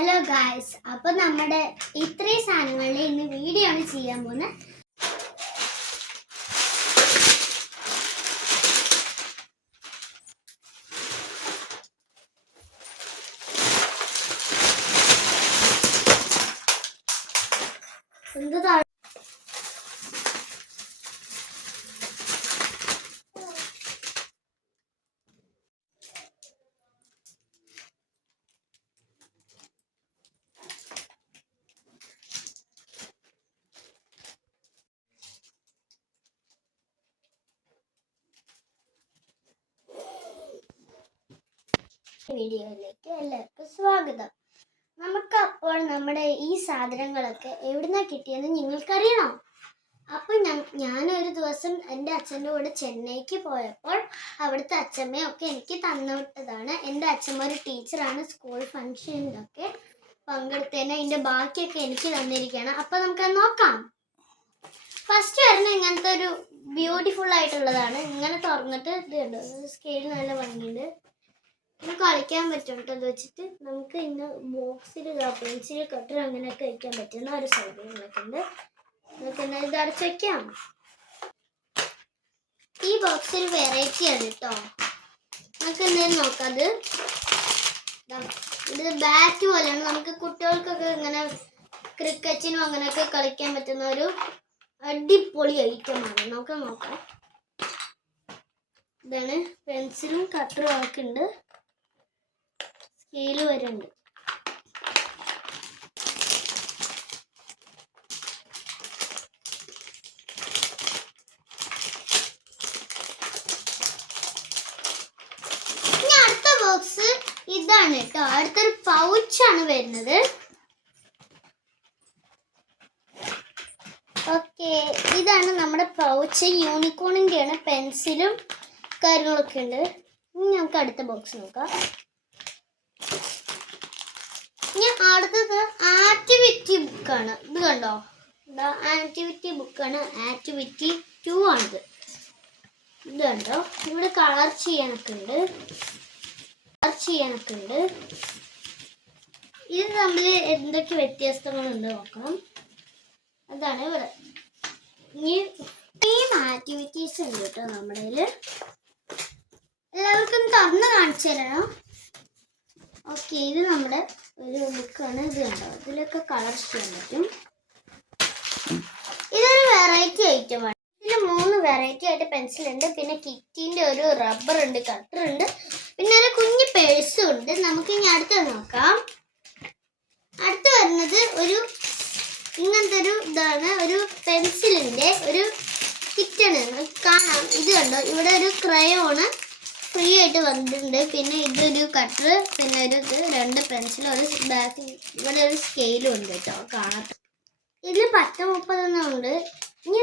Hello guys, അപ്പോൾ നമ്മുടെ ഇത്രയും സാധനങ്ങളുടെ ഇന്ന് വീഡിയോ ആണ് ചെയ്യാൻ പോകുന്നത്. വീഡിയോയിലേക്ക് എല്ലാവർക്കും സ്വാഗതം. നമുക്ക് അപ്പോൾ നമ്മുടെ ഈ സാധനങ്ങളൊക്കെ എവിടുന്നാ കിട്ടിയെന്ന് നിങ്ങൾക്കറിയണോ? അപ്പോൾ ഞാനൊരു ദിവസം എൻ്റെ അച്ഛൻ്റെ കൂടെ ചെന്നൈക്ക് പോയപ്പോൾ അവിടുത്തെ അച്ഛമ്മയൊക്കെ എനിക്ക് തന്നുവിട്ടതാണ്. എൻ്റെ അച്ഛമ്മ ഒരു ടീച്ചറാണ്. സ്കൂൾ ഫംഗ്ഷനിലൊക്കെ പങ്കെടുത്തതിന് അതിൻ്റെ ബാക്കിയൊക്കെ എനിക്ക് തന്നിരിക്കുകയാണ്. അപ്പോൾ നമുക്കത് നോക്കാം. ഫസ്റ്റ് വരുന്നത് ഇങ്ങനത്തെ ഒരു ബ്യൂട്ടിഫുൾ ആയിട്ടുള്ളതാണ്. ഇങ്ങനെ തുറന്നിട്ട് ഇത് കണ്ടോ, സ്കെയിൽ നല്ല ഭംഗിയുണ്ട്. ഇത് കളിക്കാൻ പറ്റും കേട്ടോ. അത് വെച്ചിട്ട് നമുക്ക് ഇന്ന് ബോക്സിൽ പെൻസിൽ കട്ടർ അങ്ങനെയൊക്കെ വയ്ക്കാൻ പറ്റുന്ന ഒരു സൗകര്യങ്ങളൊക്കെ ഉണ്ട്. നമുക്ക് എന്നാൽ ഇത് അടച്ചു വയ്ക്കാം. ഈ ബോക്സിൽ വെറൈറ്റി ആണ് കേട്ടോ. നമുക്ക് എന്തായാലും നോക്കാം. ഇത് ബാറ്റ് പോലെയാണ്. നമുക്ക് കുട്ടികൾക്കൊക്കെ ഇങ്ങനെ ക്രിക്കറ്റിനും അങ്ങനെയൊക്കെ കളിക്കാൻ പറ്റുന്ന ഒരു അടിപൊളി ഐറ്റമാണ്. നമുക്ക് നോക്കാം. ഇതാണ് പെൻസിലും കട്ടറും ഒക്കെ ഉണ്ട്. സ്കെയില് വരുന്നുണ്ട്. ഇനി അടുത്ത ബോക്സ് ഇതാണ് കേട്ടോ. അടുത്തൊരു പൗച്ചാണ് വരുന്നത്. ഓക്കെ, ഇതാണ് നമ്മുടെ പൗച്ച്. യൂണിക്കോണിൻ്റെയാണ്. പെൻസിലും കാര്യങ്ങളൊക്കെ ഉണ്ട്. ഇനി നമുക്ക് അടുത്ത ബോക്സ് നോക്കാം. ഇനി അടുത്തത് ആക്ടിവിറ്റി ബുക്കാണ്. ഇത് കണ്ടോ, ആക്ടിവിറ്റി ബുക്കാണ്. ആക്ടിവിറ്റി 2 ആണിത്. ഇത് കണ്ടോ, ഇവിടെ കളർ ചെയ്യാനൊക്കെ ഉണ്ട്. ഇത് തമ്മിൽ എന്തൊക്കെ വ്യത്യാസങ്ങളുണ്ട് നോക്കണം. അതാണ് ഇവിടെ. ഇനി ആക്ടിവിറ്റീസ് ഉണ്ട് കേട്ടോ നമ്മുടെ കയ്യിൽ. എല്ലാവർക്കും തുറന്ന് കാണിച്ചു തരണം. ഓക്കെ, ഇത് നമ്മുടെ ഒരു ബുക്കാണ്. ഇത് കണ്ടോ, ഇതിലൊക്കെ കളർ ചെയ്യാൻ പറ്റും. ഇതൊരു വെറൈറ്റി ഐറ്റമാണ്. ഇതിൽ 3 വെറൈറ്റി ആയിട്ട് പെൻസിൽ ഉണ്ട്. പിന്നെ കിറ്റിൻ്റെ ഒരു റബ്ബർ ഉണ്ട്, കട്ടർ ഉണ്ട്, പിന്നെ ഒരു കുഞ്ഞു പേഴ്സും ഉണ്ട്. നമുക്ക് ഇനി അടുത്ത് നോക്കാം. അടുത്ത് വരുന്നത് ഒരു ഇങ്ങനത്തെ ഒരു ഇതാണ്. ഒരു പെൻസിലിൻ്റെ ഒരു കിറ്റാണ്. കാണാം. ഇത് കണ്ടോ, ഇവിടെ ഒരു ക്രയോണ് ഫ്രീ ആയിട്ട് വന്നിട്ടുണ്ട്. പിന്നെ ഇതൊരു കട്ടർ, പിന്നെ ഒരു 2 പെൻസിൽ, ഒരു ബാക്ക്, ഇവിടെ ഒരു സ്കെയിലും ഉണ്ട് കേട്ടോ. കാണാം. ഇതിൽ 10-30 ഉണ്ട്. ഇനി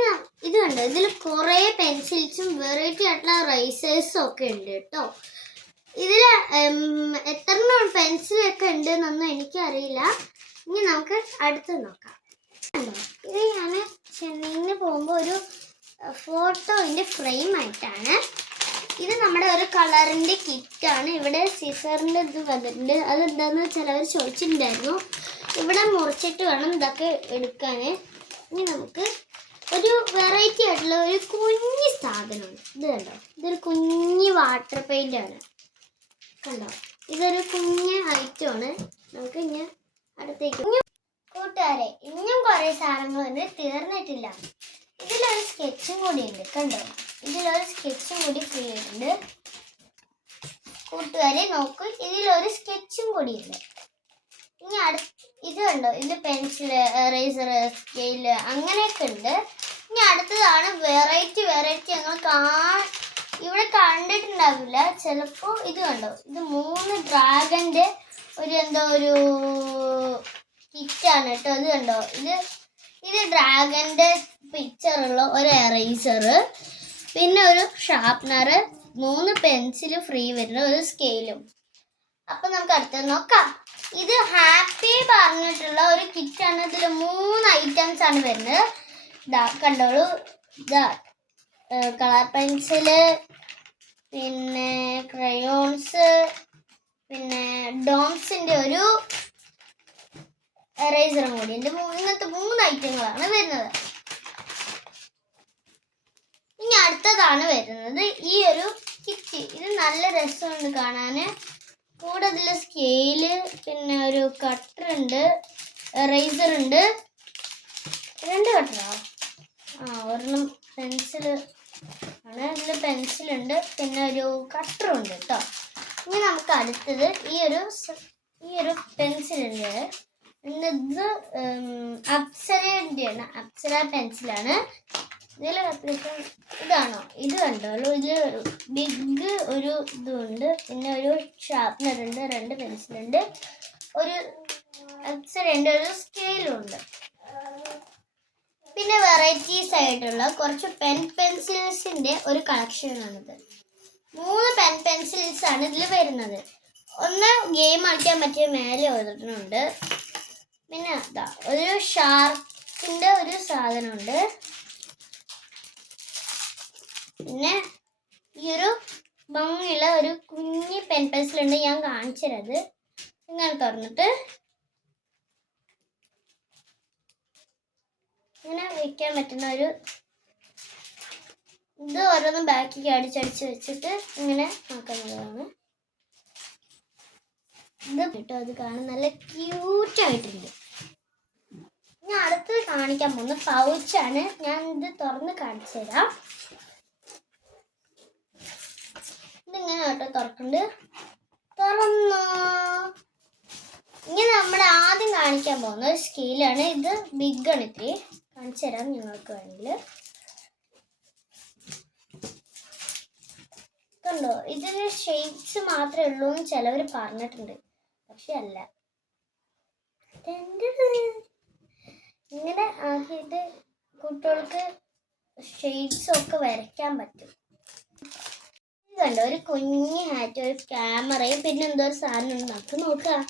ഇത് കണ്ടോ, ഇതിൽ കുറേ പെൻസിൽസും വെറൈറ്റി ആയിട്ടുള്ള റൈസേഴ്സും ഒക്കെ ഉണ്ട് കേട്ടോ. ഇതിൽ എത്ര പെൻസിലൊക്കെ ഉണ്ട് എന്നൊന്നും എനിക്കറിയില്ല. ഇനി നമുക്ക് അടുത്ത് നോക്കാം. ഇത് ഞാൻ ചെന്നൈയിൽ പോകുമ്പോൾ ഒരു ഫോട്ടോൻ്റെ ഫ്രെയിം ആയിട്ടാണ്. ഇത് നമ്മുടെ ഒരു കളറിൻ്റെ കിറ്റാണ്. ഇവിടെ സിസറിൻ്റെ ഇത് വന്നിട്ടുണ്ട്. അതെന്താണെന്ന് ചിലവർ ചോദിച്ചിട്ടുണ്ടായിരുന്നു. ഇവിടെ മുറിച്ചിട്ട് വേണം ഇതൊക്കെ എടുക്കാൻ. ഇനി നമുക്ക് ഒരു വെറൈറ്റി ആയിട്ടുള്ള ഒരു കുഞ്ഞ് സാധനമാണ്. ഇത് കണ്ടോ, ഇതൊരു കുഞ്ഞ് വാട്ടർ പെയിൻ്റ് ആണ്. കണ്ടോ, ഇതൊരു കുഞ്ഞ് ഐറ്റമാണ്. നമുക്ക് ഇനി അടുത്തേക്ക്. കൂട്ടുകാരെ, ഇനിയും കുറേ സാധനങ്ങളുണ്ട്, തീർന്നിട്ടില്ല. ഇതിലൊരു സ്കെച്ചും കൂടി ഉണ്ട്. കണ്ടോ, ഇതിലൊരു സ്കെച്ചും കൂടി ഫ്രീ ആയിട്ടുണ്ട്. കൂട്ടുകാരെ നോക്കൂ, ഇതിലൊരു സ്കെച്ചും കൂടി ഉണ്ട്. ഇനി ഇത് കണ്ടോ, ഇത് പെൻസിൽ, എറേസർ, സ്കെയില് അങ്ങനെയൊക്കെ ഉണ്ട്. ഇനി അടുത്തതാണ് വെറൈറ്റി ഞങ്ങൾ ഇവിടെ കണ്ടിട്ടുണ്ടാവില്ല ചിലപ്പോൾ. ഇത് കണ്ടോ, ഇത് 3 ഡ്രാഗൻ്റെ ഒരു കിറ്റാണ് കേട്ടോ. ഇത് കണ്ടോ, ഇത് ഡ്രാഗൻ്റെ പിക്ചറുള്ള ഒരു എറേസർ, പിന്നെ ഒരു ഷാർപ്നർ, 3 പെൻസിൽ ഫ്രീ വരുന്ന ഒരു സ്കെയിലും. അപ്പം നമുക്ക് അടുത്തത് നോക്കാം. ഇത് ഹാപ്പി പറഞ്ഞിട്ടുള്ള ഒരു കിറ്റാണ്. ഇതിൽ 3 ഐറ്റംസ് ആണ് വരുന്നത്. ഇതാ കണ്ടോളൂ. ഇതാ കളർ പെൻസില്, പിന്നെ ക്രയോൺസ്, പിന്നെ ഡോംസിൻ്റെ ഒരു എറേസറും കൂടി. ഇങ്ങനത്തെ 3 ഐറ്റങ്ങളാണ് വരുന്നത്. ഇനി അടുത്തതാണ് വരുന്നത് ഈ ഒരു കിറ്റ്. ഇത് നല്ല രസമുണ്ട് കാണാൻ. കൂടെ ഇതിൽ സ്കെയില്, പിന്നെ ഒരു കട്ടർ ഉണ്ട്, എറേസർ ഉണ്ട്, 2 കട്ടറാ, ഒരെണ്ണം പെൻസില് ആണ്. ഇതിൽ പെൻസിലുണ്ട്, പിന്നെ ഒരു കട്ടറും ഉണ്ട് കേട്ടോ. ഇനി നമുക്ക് അടുത്തത് ഈ ഒരു പെൻസിലുണ്ട്. ഇത് അപ്സരയുടെയാണ്, അപ്സര പെൻസിലാണ്. ഇതിൽ ഇതാണോ, ഇത് കണ്ടോളൂ. ഇതിൽ ബിഗ് ഒരു ഇതുണ്ട്, പിന്നെ ഒരു ഷാർപ്നർ ഉണ്ട്, 2 പെൻസിലുണ്ട്, ഒരു അപ്സരയുണ്ട്, ഒരു സ്കെയിലും ഉണ്ട്. പിന്നെ വെറൈറ്റീസ് ആയിട്ടുള്ള കുറച്ച് പെൻസിൽസിന്റെ ഒരു കളക്ഷനാണിത്. 3 പെൻസിൽസ് ആണ് ഇതിൽ വരുന്നത്. ഒന്ന് ഗെയിം കളിക്കാൻ പറ്റിയ മേലെ ഒരെണ്ണമുണ്ട്. പിന്നെ അതാ ഒരു ഷാർക്കിന്റെ ഒരു സാധനമുണ്ട്. പിന്നെ ഈ ഒരു ഭംഗിയുള്ള ഒരു കുഞ്ഞി പെൻസിലുണ്ട്, ഞാൻ കാണിച്ചത്. ഇങ്ങനെ തുറന്നിട്ട് ഇങ്ങനെ വെക്കാൻ പറ്റുന്ന ഒരു ഇത് ഓരോന്നും ബാക്കിലേക്ക് അടിച്ചടിച്ച് വെച്ചിട്ട് ഇങ്ങനെ ആക്കുന്നതാണ്. ഇത് കേട്ടോ, അത് കാണാൻ നല്ല ക്യൂട്ടായിട്ടുണ്ട്. ഞാൻ അടുത്തത് കാണിക്കാൻ പോകുന്ന പൗച്ചാണ്. ഞാൻ ഇത് തുറന്ന് കാണിച്ചു തരാം. ഇതിങ്ങനെ കേട്ടോ തുറക്കുന്നുണ്ട്. തുറന്നോ. ഇനി നമ്മൾ ആദ്യം കാണിക്കാൻ പോകുന്ന ഒരു സ്കെയിലാണ്. ഇത് ബിഗ് ആണ്. ഇത്തിരി കാണിച്ചു തരാം നിങ്ങൾക്ക് വേണമെങ്കിൽ. കണ്ടോ, ഇതിന് ഷേപ്സ് മാത്രമേ ഉള്ളൂ എന്ന് ചിലവർ പറഞ്ഞിട്ടുണ്ട്, പക്ഷെ അല്ല. ഇങ്ങനെ ആക്കിയിട്ട് കുട്ടികൾക്ക് ഷെയ്ഡ്സ് ഒക്കെ വരയ്ക്കാൻ പറ്റും. ഇത് കണ്ടോ, ഒരു കുഞ്ഞി ഹാറ്റ്, ഒരു ക്യാമറയും പിന്നെ എന്തോ ഒരു സാധനം ഉണ്ട്. നമുക്ക് നോക്കാം.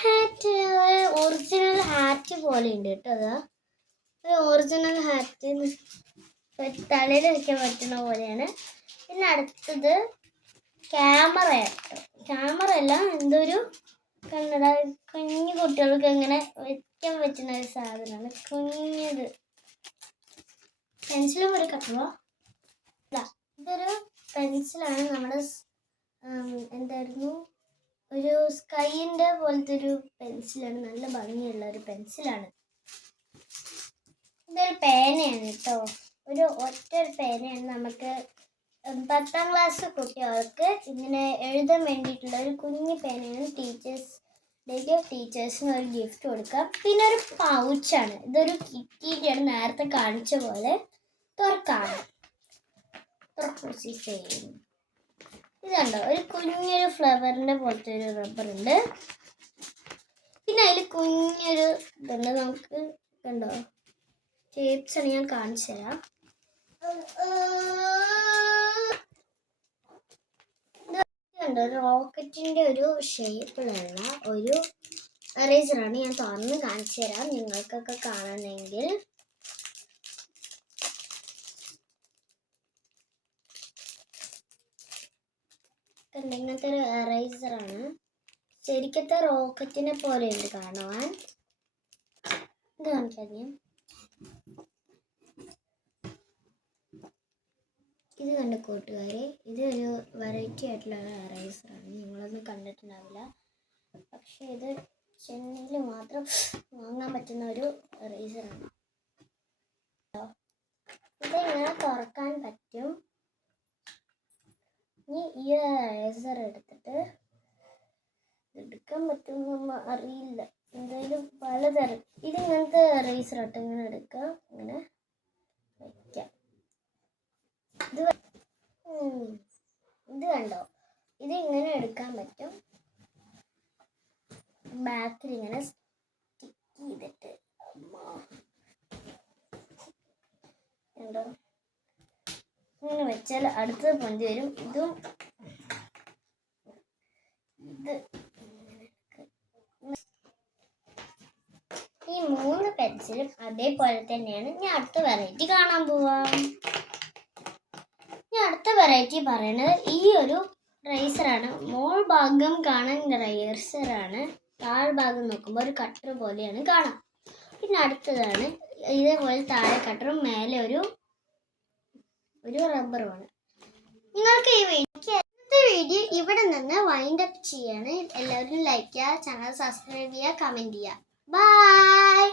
ഹാറ്റ് ഒറിജിനൽ ഹാറ്റ് പോലെ ഉണ്ട് കേട്ടോ. അതാ ഒരു ഒറിജിനൽ ഹാറ്റ് തലയിൽ വയ്ക്കാൻ പറ്റുന്ന പോലെയാണ്. പിന്നെ അടുത്തത് ക്യാമറ കേട്ടോ. ക്യാമറ അല്ല, എന്തൊരു കണ്ണട, കുഞ്ഞു കുട്ടികൾക്ക് എങ്ങനെ വയ്ക്കാൻ പറ്റുന്ന ഒരു സാധനമാണ്. കുഞ്ഞത് പെൻസിലും ഒരു കട്ടുവോ. ഇതൊരു പെൻസിലാണ്. നമ്മുടെ എന്തായിരുന്നു, ഒരു സ്കൈൻ്റെ പോലത്തെ ഒരു പെൻസിലാണ്. നല്ല ഭംഗിയുള്ള ഒരു പെൻസിലാണ്. ഇതൊരു പേനയാണ് കേട്ടോ. ഒരു ഒറ്റ പേനയാണ്. നമുക്ക് 10ാം ക്ലാസ് കുട്ടികൾക്ക് ഇങ്ങനെ എഴുതാൻ വേണ്ടിയിട്ടുള്ള ഒരു കുഞ്ഞു പേനയാണ്. ടീച്ചേഴ്സിന് ഒരു ഗിഫ്റ്റ് കൊടുക്കാം. പിന്നെ ഒരു പൗച്ചാണ്. ഇതൊരു കിറ്റിൻ്റെയാണ്, നേരത്തെ കാണിച്ച പോലെ. തുറക്കാണ്. ഇത് കണ്ടോ, ഒരു കുഞ്ഞൊരു ഫ്ലവറിന്റെ പോലത്തെ ഒരു റബ്ബർ ഉണ്ട്. പിന്നെ അതിൽ കുഞ്ഞൊരു ഇതുണ്ട്. നമുക്ക് കണ്ടോ, ഷേപ്സ് ആണ്, ഞാൻ കാണിച്ചു തരാം. കണ്ടോ, റോക്കറ്റിന്റെ ഒരു ഷേപ്പിലുള്ള ഒരു എറേസറാണ്. ഞാൻ തുറന്ന് കാണിച്ചു തരാം നിങ്ങൾക്കൊക്കെ കാണണമെങ്കിൽ. ഇങ്ങനത്തെ ഒരു എറേസറാണ്. ശരിക്കത്തെ റോക്കറ്റിനെ പോലെയുണ്ട് കാണുവാൻ. ഇത് കാണിക്കാം. ഇത് കണ്ട കൂട്ടുകാരെ, ഇത് ഒരു വെറൈറ്റി ആയിട്ടുള്ള എറേസറാണ്. നിങ്ങളൊന്നും കണ്ടിട്ടുണ്ടാവില്ല, പക്ഷെ ഇത് ചെന്നൈയിൽ മാത്രം വാങ്ങാൻ പറ്റുന്ന ഒരു എറേസറാണ്. ഇതിങ്ങനെ തുറക്കാൻ പറ്റും. ഇനി ഈ എറേസർ എടുത്തിട്ട് എടുക്കാൻ പറ്റുമെന്ന് അറിയില്ല. എന്തായാലും പലതരം ഇതിങ്ങനത്തെ എറേസർ ആയിട്ട് ഇങ്ങനെ എടുക്കുക, ഇങ്ങനെ വയ്ക്കാം. ഇത് കണ്ടോ, ഇത് ഇങ്ങനെ എടുക്കാൻ പറ്റും. ബാക്കിൽ ഇങ്ങനെ സ്റ്റിക്ക് ചെയ്തിട്ട് കണ്ടോ, ഇങ്ങനെ വെച്ചാൽ അടുത്തത് പൊന്തി വരും. ഇത് ഈ 3 പെൻസിലും അതേപോലെ തന്നെയാണ്. ഞാൻ അടുത്ത വെറൈറ്റി കാണാൻ പോവാം. ഞാൻ അടുത്ത വെറൈറ്റി പറയുന്നത് ഈ ഒരു റേസറാണ്. മോൾ ഭാഗം കാണാൻ റേസറാണ്, താഴ്ഭാഗം നോക്കുമ്പോൾ ഒരു കട്ടർ പോലെയാണ് കാണാം. പിന്നെ അടുത്തതാണ് ഇതേപോലെ താഴെ കട്ടറും മേലെ ഒരു റബ്ബറുമാണ്. നിങ്ങൾക്ക് ഈ വീഡിയോ ഇവിടെ നിന്ന് വൈൻഡ് അപ്പ് ചെയ്യാണ്. എല്ലാവരും ലൈക്ക് ചെയ്യുക, ചാനൽ സബ്സ്ക്രൈബ് ചെയ്യുക, കമൻറ്റ് ചെയ്യുക. ബൈ.